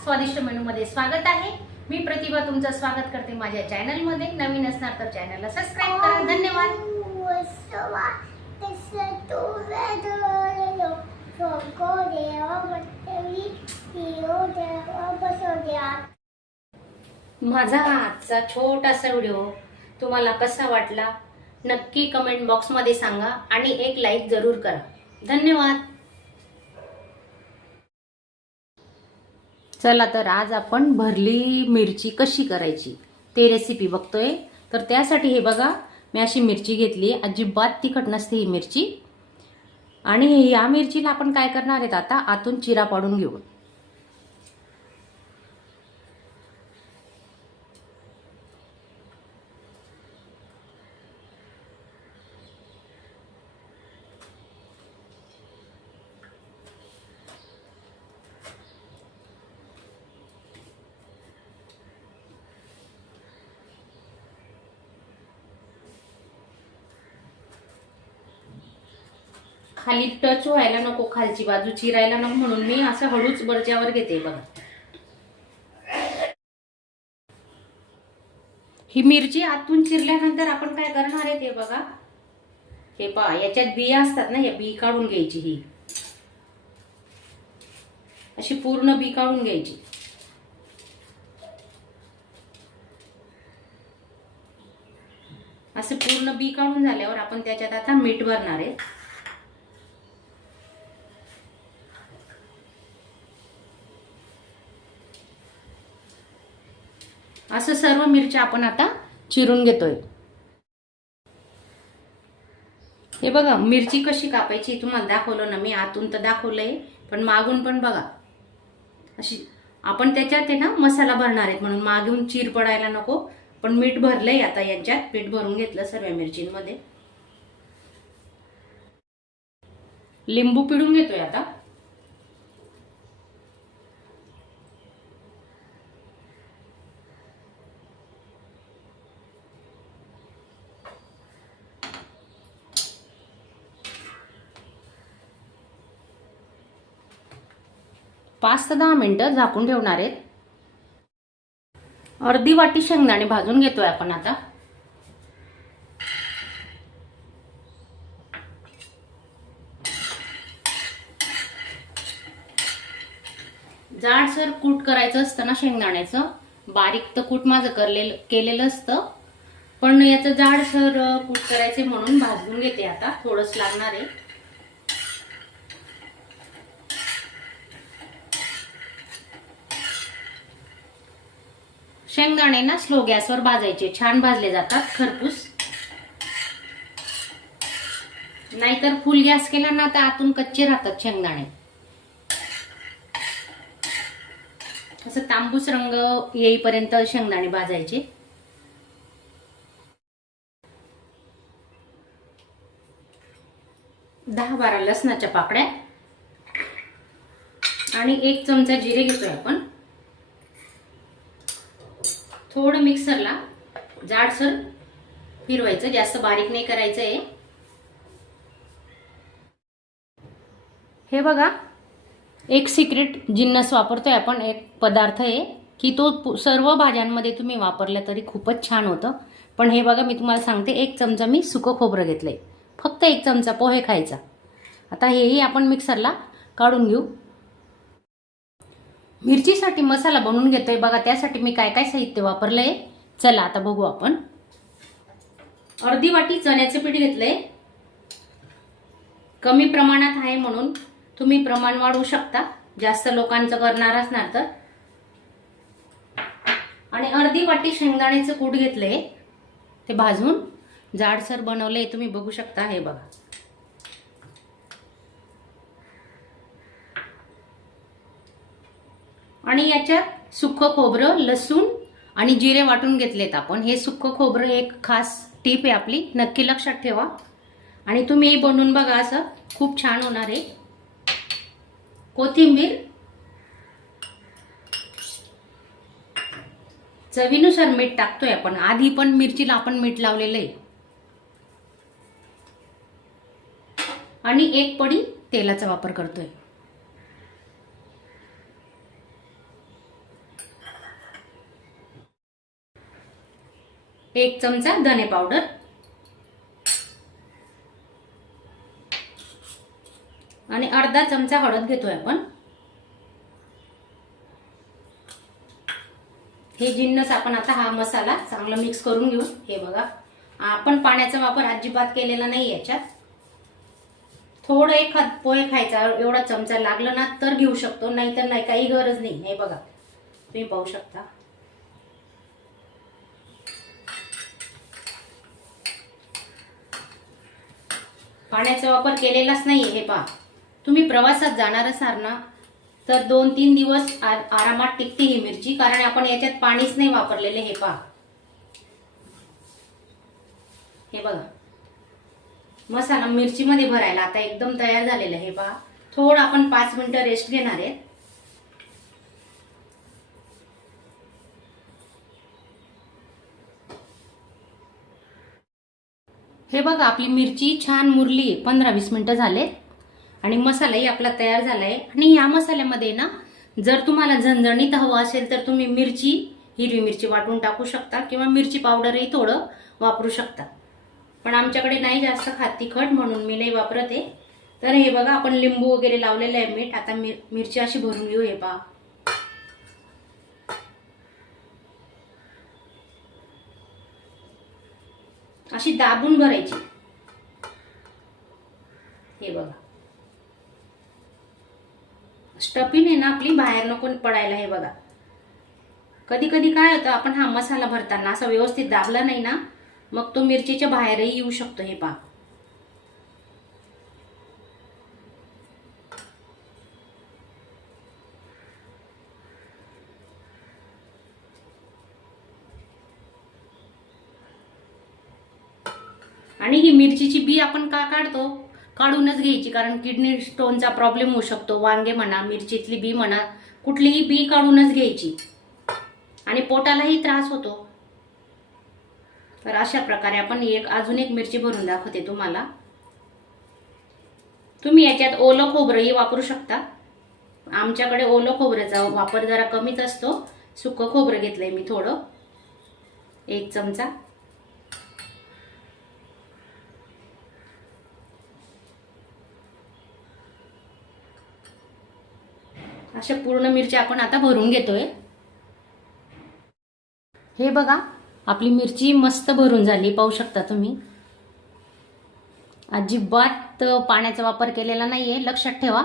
स्वादिष्ट मेनूमध्ये स्वागत आहे। मी प्रतिभा तुमचं स्वागत करते माझ्या चॅनलमध्ये। नवीन असणार तर चॅनलला सबस्क्राइब करा। धन्यवाद। माझा हा आजचा छोटासा व्हिडिओ तुम्हाला कसा वाटला नक्की कमेंट बॉक्समध्ये सांगा आणि एक लाईक जरूर करा। धन्यवाद। चला तर आज आपण भरली मिरची कशी करायची ते रेसिपी बघतोय। तर त्यासाठी हे बघा मी अशी मिरची घेतली, अजिबात तिखट नसते ही मिरची। आणि या मिरचीला आपण काय करणार आहेत आता आतून चिरा पाडून घेऊ। खाली टच व्हायला नको, खालची बाजू चिरायला नको म्हणून मी असं हळूच बर्जावर घेते बघा। ही मिरची आतून चिरल्यानंतर आपण काय करणार आहे ते बघा। हे पहा याच्यात बिया असतात ना, या बी काढून घ्यायची। ही अशी पूर्ण बी काढून घ्यायची। असे पूर्ण बी काढून झाल्यावर आपण त्याच्यात आता मीठ भरणार आहे। असं सर्व मिरच्या आपण आता चिरून घेतोय। हे बघा मिरची कशी कापायची तुम्हाला दाखवलं ना मी, आतून तर दाखवलंय पण मागून पण बघा। अशी आपण त्याच्यात आहे ना मसाला भरणार आहेत म्हणून मागून चीर पडायला नको। पण मीठ भरलंय आता, यांच्यात मीठ भरून घेतलं सर्व मिरचींमध्ये। लिंबू पिळून घेतोय आता। पाच ते 10 मिनिटं झाकून ठेवणार आहेत। अर्धी वाटी शेंगदाणे भाजून घेतोय आपण आता। जाडसर कूट करायचं असतं ना शेंगदाण्याचं, बारीक तर कूट माझं केलेलं असतं पण याचं जाडसर कूट करायचे म्हणून भाजून घेते आता। थोडंच लागणार आहे। शेंगदाणे ना स्लो गॅसवर भाजायचे, छान भाजले जातात खरपूस। नाहीतर फुल गॅस केला ना तर आतून कच्चे राहतात शेंगदाणे। असं तांबूस रंग येईपर्यंत शेंगदाणे भाजायचे। दहा 12 लसणाच्या पाकळ्या आणि 1 चमचा जिरे घेतोय आपण। थोडं मिक्सरला जाडसर फिरवायचं, जास्त बारीक नाही करायचंय। हे बघा एक सिक्रेट जिन्नस वापरतोय आपण, एक पदार्थ आहे की तो सर्व भाज्यांमध्ये तुम्ही वापरला तरी खूपच छान होतं। पण हे बघा मी तुम्हाला सांगते, 1 चमचा मी सुकं खोबरं घेतलंय, फक्त 1 चमचा पोहे खायचा। आता हेही आपण मिक्सरला काढून घेऊ। मिरचीसाठी मसाला बनवून घेतोय बघा, त्यासाठी मी काय काय साहित्य वापरलंय चला आता बघू आपण। अर्धी वाटी चण्याचे पीठ घेतलंय, कमी प्रमाणात आहे म्हणून तुम्ही प्रमाण वाढवू शकता जास्त लोकांचं करणार असणार तर। आणि अर्धी वाटी शेंगदाण्याचं कूट घेतलंय, ते भाजून जाडसर बनवलंय, तुम्ही बघू शकता। हे बघा आणि याच्यात सुक्कं खोबरं, लसूण आणि जिरे वाटून घेतलेत आपण। हे सुक्कं खोबरं एक खास टिप आहे आपली, नक्की लक्षात ठेवा आणि तुम्ही बनवून बघा, असं खूप छान होणार आहे। कोथिंबीर चवीनुसार मीठ टाकतोय आपण, आधी पण मिरचीला आपण मीठ लावलेलं आहे। आणि 1 पडी तेलाचा वापर करतोय। 1 चमचा धने पावडर आणि अर्धा चमचा हळद घेतोय आपण। हे जिन्नस आपण आता हा मसाला चांगला मिक्स करून घेऊ। हे बघा आपण पाण्याचा वापर अजिबात केलेला नाही याच्यात। थोडं एखाद पोहे खायचा एवढा चमचा लागला ना तर घेऊ शकतो, नाहीतर नाही, काही गरज नाही। हे बघा तुम्ही पाहू शकता। पाण्याचा वापर केलेलाच नाहीये। हे पहा, तुम्ही प्रवासात जाणार असाल ना तर 2-3 दिवस आरामात टिकते ही मिरची, कारण आपण याच्यात पाणीच नाही वापरलेले। हे पहा, हे बघा मसाला मिरची मध्ये भरायला आता एकदम तयार झालेला आहे। हे पहा, थोडं आपण 5 मिनिटं रेस्ट घेणार आहे। हे बघा आपली मिरची छान मुरली, 15-20 मिनिटं झाले आणि मसालाही आपला तयार झालाय। आणि या मसाल्यामध्ये ना जर तुम्हाला झणझणीत हवं असेल तर तुम्ही मिरची, हिरवी मिरची वाटून टाकू शकता किंवा मिरची पावडरही थोडं वापरू शकता, पण आमच्याकडे नाही जास्त खात तिखट म्हणून मी नाही वापरत आहे। तर हे बघा आपण लिंबू वगैरे लावलेलं आहे, मीठ। आता मिरची अशी भरून घेऊ। हे पहा, अशी दाबून भरायची। हे बघा स्टफिंग आहे ना आपली बाहेर नको पडायला। हे बघा कधी कधी काय होतं, आपण हा मसाला भरताना असा व्यवस्थित दाबला नाही ना मग तो मिरचीच्या बाहेरही येऊ शकतो। हे पहा, आणि ही मिरचीची बी आपण का काढतो, काढूनच घ्यायची, कारण किडनी स्टोनचा प्रॉब्लेम होऊ शकतो। वांगे म्हणा, मिरचीतली बी म्हणा, कुठलीही बी काढूनच घ्यायची आणि पोटालाही त्रास होतो। तर अशा प्रकारे आपण अजून एक मिरची भरून दाखवते तुम्हाला। तुम्ही याच्यात ओलं खोबरंही वापरू शकता। आमच्याकडे ओलं खोबऱ्याचा वापर जरा कमीच असतो। सुकं खोबरं घेतलंय मी थोडं, 1 चमचा। अशा पूर्ण मिरच्या आपण आता भरून घेतोय। हे बघा आपली मिरची मस्त भरून झाली, पाहू शकता तुम्ही। अजिबात पाण्याचा वापर केलेला नाहीये, लक्षात ठेवा।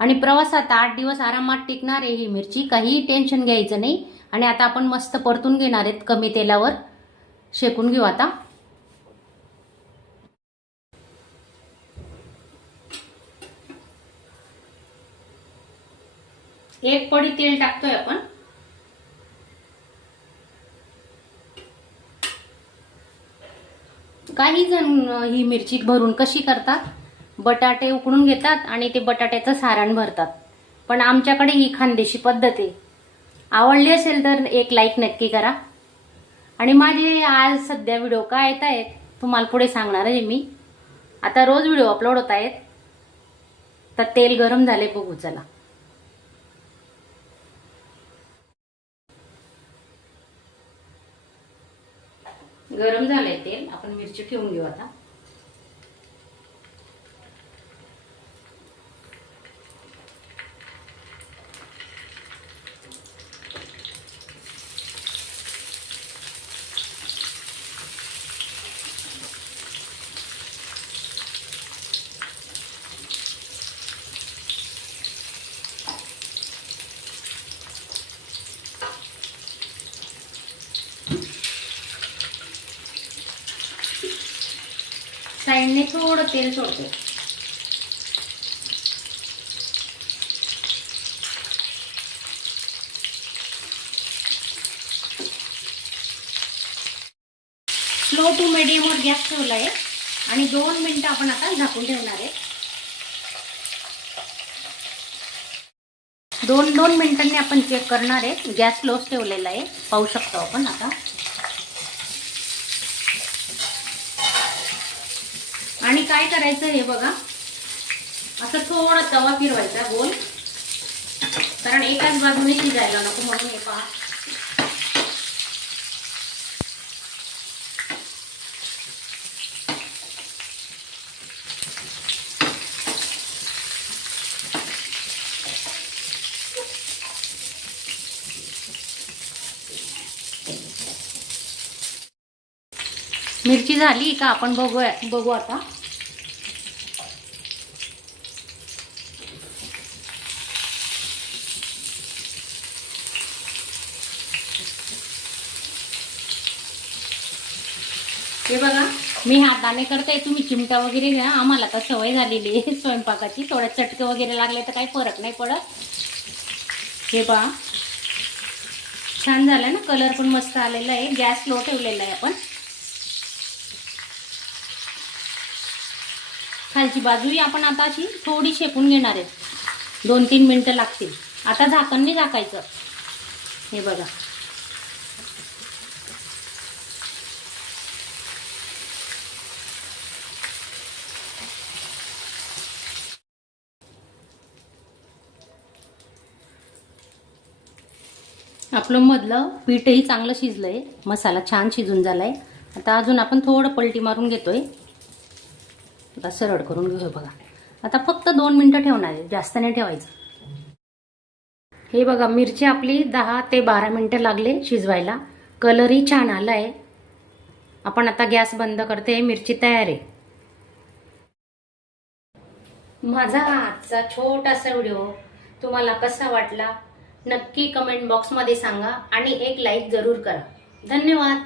आणि प्रवासात 8 दिवस आरामात टिकणार आहे ही मिरची, काही टेन्शन घ्यायचं नाही। आणि आता आपण मस्त परतून घेणार आहेत, कमी तेलावर शेकून घेऊ आता। एक पडी तेल टाकतोय आपण। काही जण ही मिरची भरून कशी करतात, बटाटे उकडून घेतात आणि ते बटाट्याचं सारण भरतात, पण आमच्याकडे ही खानदेशी पद्धत आहे। आवडली असेल तर एक लाईक नक्की करा। आणि माझे आज सध्या व्हिडिओ काय येत आहेत तुम्हाला पुढे सांगणार आहे मी। आता रोज व्हिडिओ अपलोड होत आहेत। तर तेल गरम झाले, बघू चला। गरम झालंय तेल, आपण मिरची ठेवून घेऊ आता। साइडने थोडं तेल सोडते। स्लो टू मीडियम वर गॅस ठेवलाय आणि 2 मिनिटं आपण आता झाकून ठेवणार आहे। 2 मिनिटांनी आपण चेक करणार आहे। गॅस स्लोच ठेवलेला आहे, पाहू शकतो आपण आता। आणि काय करायचं हे बघा, असं थोडा तवा फिरवायचा गोल, कारण एकाच बाजूने शिजायला नको म्हणून। हे पहा मिरची झाली का आपण बघू आता. हे बघा मी हाताने करते, तुम्ही चिमटा वगैरे घ्या. आम्हाला तर सवय झालेली आहे स्वयंपाकाची. थोडं चटके वगैरे लागले तर काही फरक नाही पडत. हे पहा छान झालं ना, कलर पण मस्त आलेला आहे. गॅस लो ठेवलेला आहे आपण. खालची बाजूही आपण आता अशी थोडी शेकून घेणार आहे. 2-3 मिनिटं लागतील. आता झाकण नाही झाकायचं. हे बघा आपलं मधलं पीठही चांगलं शिजलंय. मसाला छान शिजून झालाय. आता अजून आपण थोडं पलटी मारून घेतोय. आता सरळ करून घेऊया बघा. आता फक्त 2 मिनिटं ठेवणार आहे, जास्त नाही ठेवायचं. हे बघा मिरची आपली 10 ते 12 मिनिटं लागले शिजवायला. कलरही छान आलाय. आपण आता गॅस बंद करते. मिरची तयार आहे. माझा आजचा छोटासा व्हिडिओ तुम्हाला कसा वाटला नक्की कमेंट बॉक्समध्ये सांगा आणि एक लाईक जरूर करा. धन्यवाद.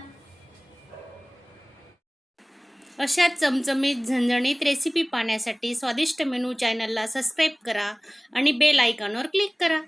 अशा चमचमीत झणझणीत रेसिपी पाहण्यासाठी स्वादिष्ट मेनू चॅनलला सबस्क्राईब करा आणि बेल आयकॉनवर क्लिक करा.